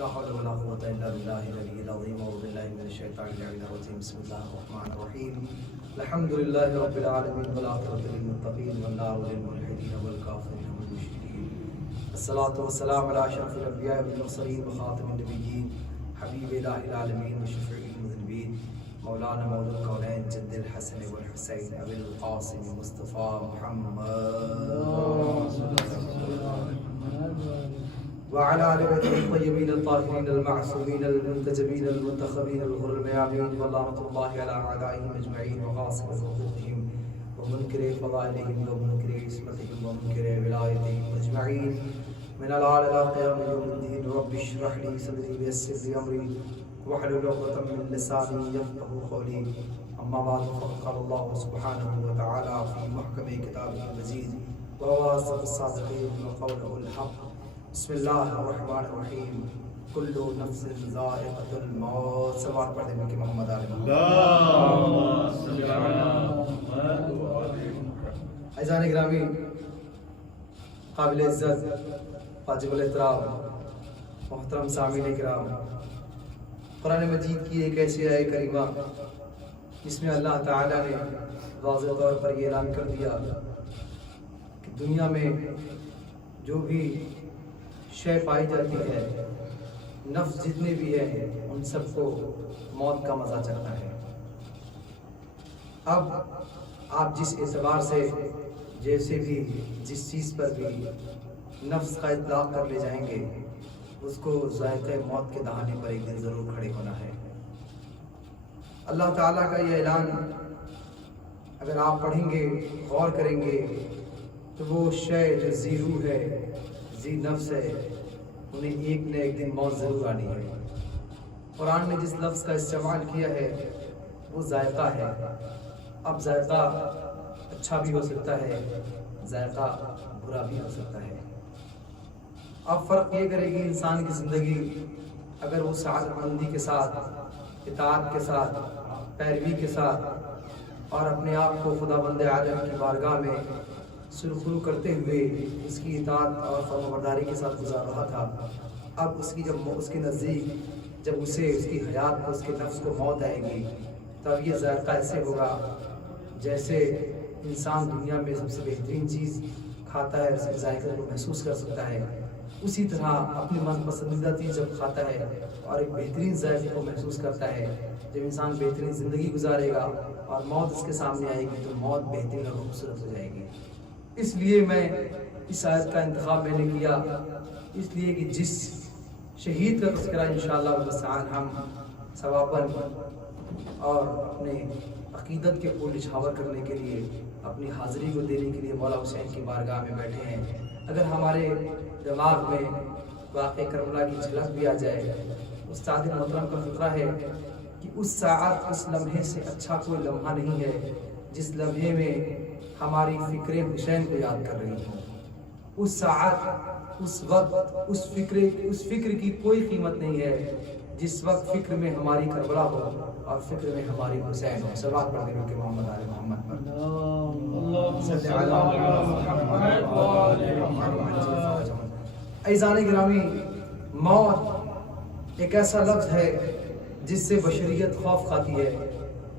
لا حول ولا قوة إلا بالله العلي العظيم أعوذ بالله من الشيطان الرجيم بسم الله الرحمن الرحيم الحمد لله رب العالمين والعاقبة للمتقين والنار للملحدين والكافرين والمشركين الصلاة والسلام على أشرف الأنبياء والمرسلين وخاتم النبيين حبيب إله العالمين وشفيع المذنبين مولانا مولى الكونين جد الحسن والحسين أبي القاسم مصطفى محمد وعلى آل بيته الطيبين الطاهرين المعصومين المنتجبين المنتخبين الغر الميامين ولعنة الله على أعدائهم أجمعين وغاصب حقوقهم ومنكر فضائلهم ومنكر عصمتهم ومنكر ولايتهم أجمعين من الآن إلى قيام يوم الدين رب اشرح لي صدري ويسر لي أمري واحلل عقدة من لساني يفقهوا قولي أما بعد فقد قال الله سبحانه وتعالى في محكم كتابه المجيد وهو أصدق الصادقين وقوله الحق بسم اللہ الرحمن الرحیم کل نفس ذائقۃ الموت سوال پڑھ دیں کہ محمد علیہ عزیزان گرامی، قابل عزت واجب الاحترام محترم سامعین کرام، قرآن مجید کی ایک ایسی آیہ کریمہ جس میں اللہ تعالیٰ نے واضح طور پر یہ اعلان کر دیا کہ دنیا میں جو بھی شے پائی جاتی ہے، نفس جتنے بھی ہیں ان سب کو موت کا مزہ چکھنا ہے۔ اب آپ جس اعتبار سے جیسے بھی جس چیز پر بھی نفس کا اطلاق کر لے جائیں گے، اس کو ذائقہ موت کے دہانے پر ایک دن ضرور کھڑے ہونا ہے۔ اللہ تعالیٰ کا یہ اعلان اگر آپ پڑھیں گے، غور کریں گے، تو وہ شے جو ذی روح ہے، ذی نفس ہے، انہیں ایک نہ ایک دن موت ضرور آنی ہے۔ قرآن نے جس لفظ کا استعمال کیا ہے وہ ذائقہ ہے۔ اب ذائقہ اچھا بھی ہو سکتا ہے، ذائقہ برا بھی ہو سکتا ہے۔ اب فرق یہ کرے گی انسان کی زندگی اگر وہ سعادت مندی کے ساتھ، اطاعت کے ساتھ، پیروی کے ساتھ اور اپنے آپ کو خدا بند عالم کی بارگاہ میں سرخرو کرتے ہوئے اس کی اطاعت اور فرمانبرداری کے ساتھ گزار رہا تھا، اب اس کی جب اس کے نزدیک جب اسے اس کی حیات کو، اس کے نفس کو موت آئے گی، تب یہ ذائقہ ایسے ہوگا جیسے انسان دنیا میں سب سے بہترین چیز کھاتا ہے، اس کے ذائقے کو محسوس کر سکتا ہے، اسی طرح اپنی من پسندیدہ چیز جب کھاتا ہے اور ایک بہترین ذائقے کو محسوس کرتا ہے، جب انسان بہترین زندگی گزارے گا اور موت اس کے سامنے آئے گی تو موت بہترین اور خوبصورت ہو جائے گی۔ اس لیے میں اس آیت کا انتخاب میں نے کیا، اس لیے کہ جس شہید کا تذکرہ انشاءاللہ ہم ثواباً اور اپنے عقیدت کے پھول نچھاور کرنے کے لیے، اپنی حاضری کو دینے کے لیے مولا حسین کی بارگاہ میں بیٹھے ہیں، اگر ہمارے دماغ میں واقع کربلا کی جھلک بھی آ جائے، استاد محترم کا فکرہ ہے کہ اس ساعت، اس لمحے سے اچھا کوئی لمحہ نہیں ہے جس لمحے میں ہماری فکریں حسین کو یاد کر رہی ہوں۔ اس ساعت، اس وقت، اس فکر کی کوئی قیمت نہیں ہے جس وقت فکر میں ہماری کربلا ہو اور فکر میں ہماری حسین ہو۔ صلوات پڑھ دیں کہ محمد آل محمد پر عزیزان گرامی، موت ایک ایسا لفظ ہے جس سے بشریت خوف کھاتی ہے۔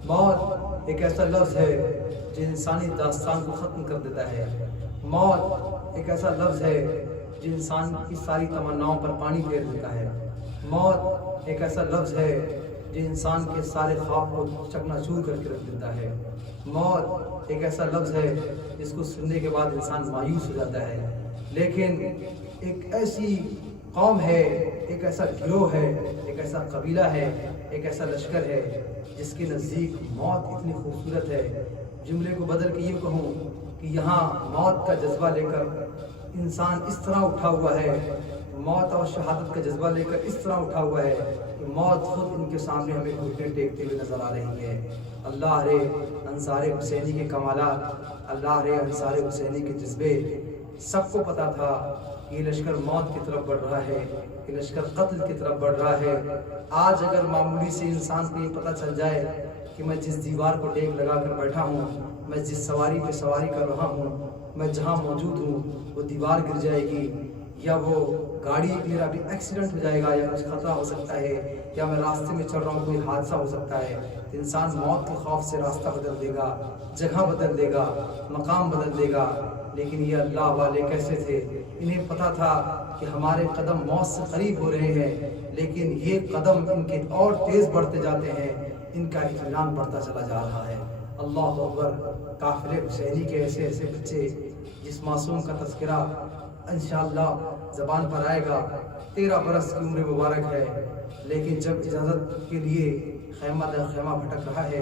موت ایک ایسا لفظ ہے جو انسانی داستان کو ختم کر دیتا ہے۔ موت ایک ایسا لفظ ہے جو انسان کی ساری تمناؤں پر پانی پھیر دیتا ہے۔ موت ایک ایسا لفظ ہے جو انسان کے سارے خواب کو چکنا چور کر کے رکھ دیتا ہے۔ موت ایک ایسا لفظ ہے جس کو سننے کے بعد انسان مایوس ہو جاتا ہے، لیکن ایک ایسی قوم ہے، ایک ایسا گروہ ہے، ایک ایسا قبیلہ ہے، ایک ایسا لشکر ہے جس کے نزدیک موت اتنی خوبصورت ہے، جملے کو بدل کے یہ کہوں کہ یہاں موت کا جذبہ لے کر انسان اس طرح اٹھا ہوا ہے، موت اور شہادت کا جذبہ لے کر اس طرح اٹھا ہوا ہے کہ موت خود ان کے سامنے ہمیں گھٹنے ٹیکتے ہوئے نظر آ رہی ہے۔ اللہ رے انصار حسینی کے کمالات، اللہ رے انصار حسینی کے جذبے، سب کو پتا تھا کہ یہ لشکر موت کی طرف بڑھ رہا ہے، یہ لشکر قتل کی طرف بڑھ رہا ہے۔ آج اگر معمولی سے انسان کو یہ پتہ چل جائے کہ میں جس دیوار کو ٹیک لگا کر بیٹھا ہوں، میں جس سواری پہ سواری کر رہا ہوں، میں جہاں موجود ہوں وہ دیوار گر جائے گی، یا وہ گاڑی میرا بھی ایکسیڈنٹ ہو جائے گا، یا کچھ خطرہ ہو سکتا ہے، یا میں راستے میں چل رہا ہوں کوئی حادثہ ہو سکتا ہے، تو انسان موت کے خوف سے راستہ بدل دے گا، جگہ بدل دے گا، مقام بدل دے گا۔ لیکن یہ اللہ والے کیسے تھے؟ انہیں پتہ تھا کہ ہمارے قدم موت سے قریب ہو رہے ہیں، لیکن یہ قدم ان کے اور تیز بڑھتے جاتے ہیں، ان کا اطمینان بڑھتا چلا جا رہا ہے۔ اللہ اکبر۔ قافلے حسینی کے ایسے ایسے بچے جس معصوم کا تذکرہ انشاءاللہ زبان پر آئے گا، 13 برس کی عمر مبارک ہے، لیکن جب اجازت کے لیے خیمہ در خیمہ بھٹک رہا ہے،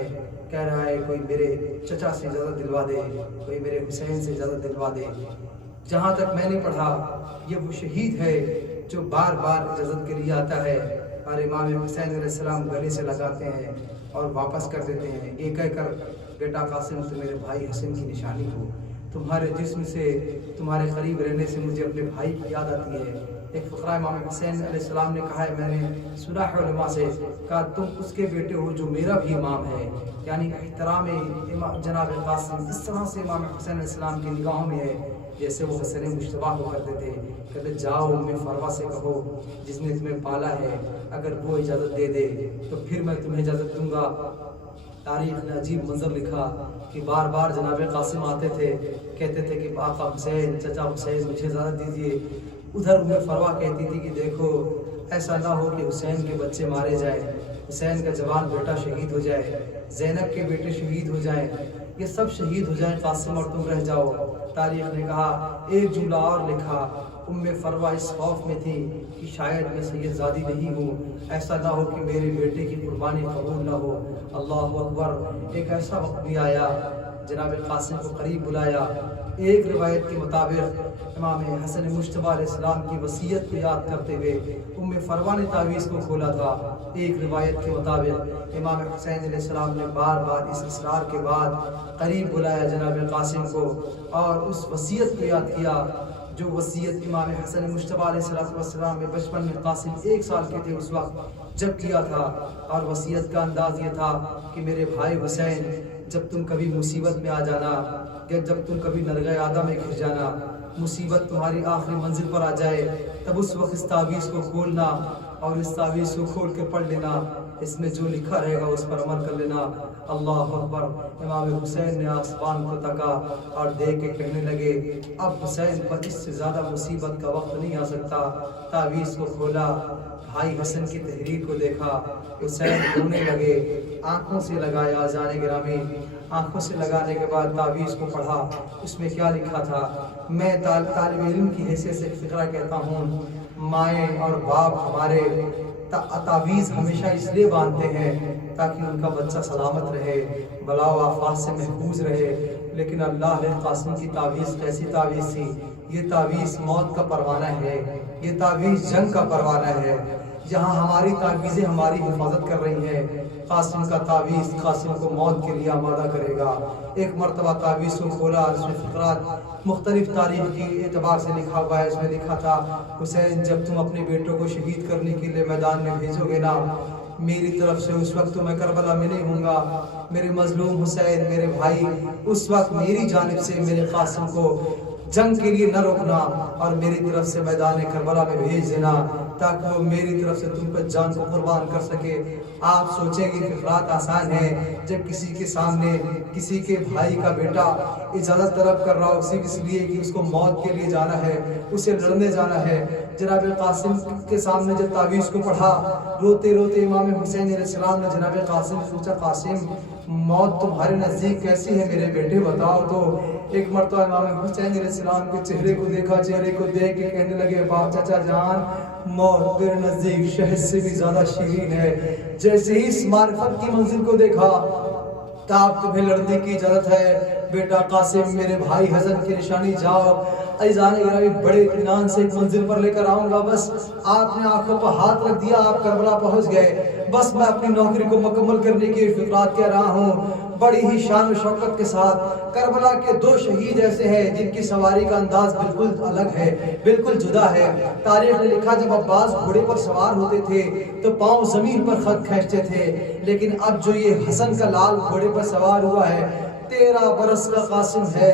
کہہ رہا ہے کوئی میرے چچا سے اجازت دلوا دے، کوئی میرے حسین سے اجازت دلوا دے۔ جہاں تک میں نے پڑھا یہ وہ شہید ہے جو بار بار اجازت کے لیے آتا ہے، اور امام حسین علیہ السلام گلے سے لگاتے ہیں اور واپس کر دیتے ہیں، یہ کہہ کر بیٹا قاسم تو میرے بھائی حسن کی نشانی ہو، تمہارے جسم سے تمہارے قریب رہنے سے مجھے اپنے بھائی کی یاد آتی ہے۔ ایک فقرہ امام حسین علیہ السلام نے کہا ہے، میں نے سنا ہے علماء سے، کہا تم اس کے بیٹے ہو جو میرا بھی امام ہے، یعنی احترام جناب قاسم اس طرح سے امام حسین علیہ السلام کی نگاہوں میں ہے جیسے وہ حسن مشتبہ ہو کرتے تھے۔ کہتے جاؤ ام فروہ سے کہو جس نے تمہیں پالا ہے، اگر وہ اجازت دے دے تو پھر میں تمہیں اجازت دوں گا۔ تاریخ نے عجیب منظر لکھا کہ بار بار جناب قاسم آتے تھے، کہتے تھے کہ آقا حسین، چچا حسین مجھے اجازت دیجیے۔ ادھر ام فروہ کہتی تھی کہ دیکھو ایسا نہ ہو کہ حسین کے بچے مارے جائیں، حسین کا جوان بیٹا شہید ہو جائے، زینب کے بیٹے شہید ہو جائیں، یہ سب شہید ہو جائیں قاسم اور تم رہ جاؤ۔ تاریخ نے کہا ایک جملہ اور لکھا، ام فروہ اس خوف میں تھی کہ شاید میں سید زادی نہیں ہوں، ایسا نہ ہو کہ میرے بیٹے کی قربانی قبول نہ ہو۔ اللہ اکبر۔ ایک ایسا وقت بھی آیا، جناب قاسم کو قریب بلایا، ایک روایت کے مطابق امام حسن مجتبیٰ علیہ السلام کی وصیت کو یاد کرتے ہوئے ام فروہ نے تعویذ کو کھولا تھا۔ ایک روایت کے مطابق امام حسین علیہ السلام نے بار بار اس اصرار کے بعد قریب بلایا جناب قاسم کو اور اس وصیت کو یاد کیا جو وصیت امام حسن مجتبیٰ علیہ السلام میں بچپن میں قاسم 1 سال کے تھے اس وقت جب کیا تھا، اور وصیت کا انداز یہ تھا کہ میرے بھائی حسین جب تم کبھی مصیبت میں آ جانا، یا جب تم کبھی نرغہ آدم میں گر جانا، مصیبت تمہاری آخری منزل پر آ جائے، تب اس وقت اس تعویذ کو کھولنا اور اس تعویذ کو کھول کے پڑھ لینا، اس میں جو لکھا رہے گا اس پر عمل کر لینا۔ اللہ اکبر۔ امام حسین نے آسمان کو تکا اور دیکھ کے کہنے لگے اب حسین پر اس سے زیادہ مصیبت کا وقت نہیں آ سکتا۔ تعویذ کو کھولا، بھائی حسن کی تحریر کو دیکھا، حسین رونے لگے، آنکھوں سے لگایا جانے گرامی، آنکھوں سے لگانے کے بعد تعویذ کو پڑھا۔ اس میں کیا لکھا تھا؟ میں طالب علم کی حیثیت سے فقرہ کہتا ہوں، مائیں اور باپ ہمارے تعویذ ہمیشہ اس لیے باندھتے ہیں تاکہ ان کا بچہ سلامت رہے، بلا و آفات سے محفوظ رہے، لیکن اللہ علیہ قاسم کی تعویذ کیسی تعویذ تھی؟ یہ تعویذ موت کا پروانہ ہے، یہ تعویذ جنگ کا پروانہ ہے۔ جہاں ہماری تعویذیں ہماری حفاظت کر رہی ہیں، قاسم کا تعویذ قاسم کو موت کے لیے آمادہ کرے گا۔ ایک مرتبہ تعویذ کو کھولا، اس میں فقرات مختلف تاریخ کی اعتبار سے لکھا ہوا ہے۔ اس میں لکھا تھا حسین جب تم اپنے بیٹوں کو شہید کرنے کے لیے میدان میں بھیجو گے نا، میری طرف سے اس وقت تو میں کربلا میں نہیں ہوں گا، میرے مظلوم حسین میرے بھائی، اس وقت میری جانب سے میرے قاسم کو جنگ کے لیے نہ روکنا اور میری طرف سے میدان کربلا میں بھیج دینا تاکہ وہ میری طرف سے تم پر جان کو قربان کر سکے۔ آپ سوچیں گے کہ فقرات آسان ہے، جب کسی کے سامنے کسی کے بھائی کا بیٹا اجازت طلب کر رہا ہو صرف اس لیے کہ اس کو موت کے لیے جانا ہے، اسے لڑنے جانا ہے۔ جناب قاسم کے سامنے جب تعویذ کو پڑھا، روتے روتے امام حسین علیہ السلام نے جناب قاسم سے پوچھا قاسم موت تمہارے نزدیک کیسی ہے میرے بیٹے بتاؤ تو۔ ایک مرتبہ امام حسین علیہ السلام کے چہرے کو دیکھا، چہرے کو دیکھ کے کہنے لگے باپ چچا جان موت میرے نزدیک شہد سے بھی زیادہ شیرین ہے۔ جیسے ہی اس معرفت کی منزل کو دیکھا، تاب تمہیں لڑنے کی اجازت ہے بیٹا قاسم میرے بھائی حسن کی نشانی جاؤ۔ عزیزان گرامی بڑے اطمینان سے ایک منزل پر لے کر آؤں گا، بس آپ نے آنکھوں پر ہاتھ رکھ دیا، آپ کربلا پہنچ گئے، بس میں اپنی نوکری کو مکمل کرنے کی فقرات کہہ رہا ہوں۔ بڑی ہی شان و شوکت کے ساتھ کربلا کے 2 شہید ایسے ہیں جن کی سواری کا انداز بالکل الگ ہے، بالکل جدا ہے۔ تاریخ نے لکھا جب عباس گھوڑے پر سوار ہوتے تھے تو پاؤں زمین پر خط کھینچتے تھے، لیکن اب جو یہ حسن کا لال گھوڑے پر سوار ہوا ہے 13 برس کا قاسم ہے،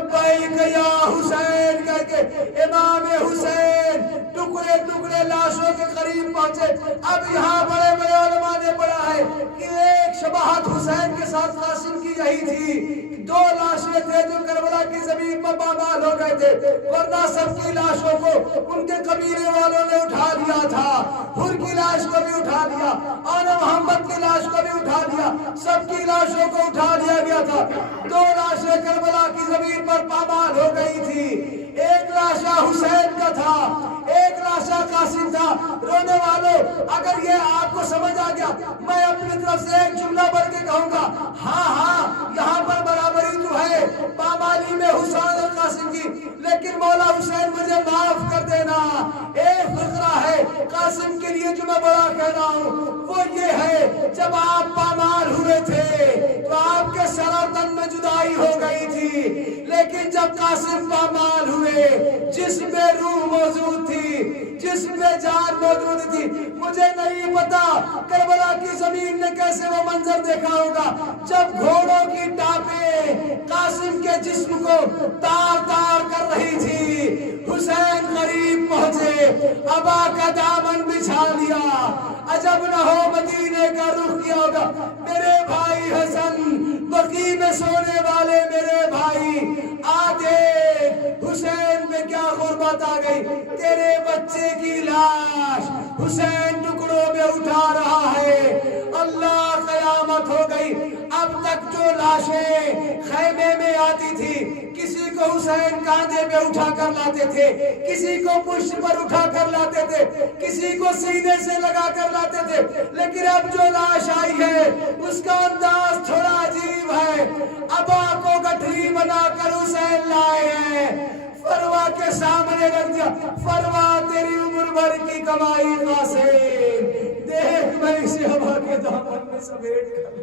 لبیک یا حسین کہہ کے امام حسین ٹکڑے ٹکڑے لاشوں کے قریب پہنچے. اب یہاں بڑے بڑے علماء نے پڑھا ہے کہ ایک شباہت حسین کے ساتھ قاسم کی یہی تھی. 2 لاشیں تھے جو کربلا کی زمین پر پامال ہو گئے تھے، ورنہ سب کی لاشوں کو ان کے قبیلے والوں نے اٹھا لیا تھا. حر کی لاش کو بھی اٹھا لیا، آنا محمد کی لاش کو بھی اٹھا لیا، سب کی لاشوں کو اٹھا لیا گیا تھا. 2 لاشیں کربلا کی زمین پر پامال ہو گئی تھی. ایک لاشا حسین کا تھا، ایک لاشا قاسم تھا. رونے والوں، اگر یہ آپ کو سمجھ آ گیا، میں اپنی طرف سے ایک جملہ بڑھ کے کہوں گا، ہاں یہاں پر برابری تو ہے پامالی میں حسین اور قاسم کی، لیکن مولا حسین مجھے معاف کر دینا. ایک فقرہ ہے قاسم کے لیے جو میں بڑا کہہ رہا ہوں، وہ یہ ہے جب آپ پامال ہوئے تھے تو آپ کے سر و تن میں جدائی ہو گئی تھی، لیکن جب قاسم پامال ہوئے جس میں روح موجود تھی، جس میں جان موجود تھی. مجھے نہیں پتا کربلا کی زمین نے کیسے وہ منظر دیکھا ہوگا جب گھوڑوں کی ٹاپیں قاسم کے جسم کو تار تار کر رہی تھی. حسین قریب پہنچے، ابا کا دامن بچھا لیا. عجب نہ ہو مدینے کا رخ کیا ہوگا. میرے بھائی حسن، بقی میں سونے والے میرے بھائی، آدھے حسین میں کیا غربت آ گئی. تیرے بچے کی لاش حسین ٹکڑوں میں اٹھا رہا ہے. اللہ قیامت ہو گئی. اب تک جو لاشیں خیمے میں آتی تھی، کسی کو حسین کاندھے پہ اٹھا کر لاتے تھے، کسی کو پشت پر اٹھا کر لاتے تھے، کسی کو سینے سے لگا کر لاتے تھے. لیکن اب جو لاش آئی ہے اس کا انداز تھوڑا عجیب ہے. ابا کو گٹھری بنا کر حسین لائے ہیں، فروا کے سامنے رکھ دیا. فروا تیری عمر بھر کی کمائی قاسم، دیکھ میں اسے ابا کے دامن میں سمیٹ کر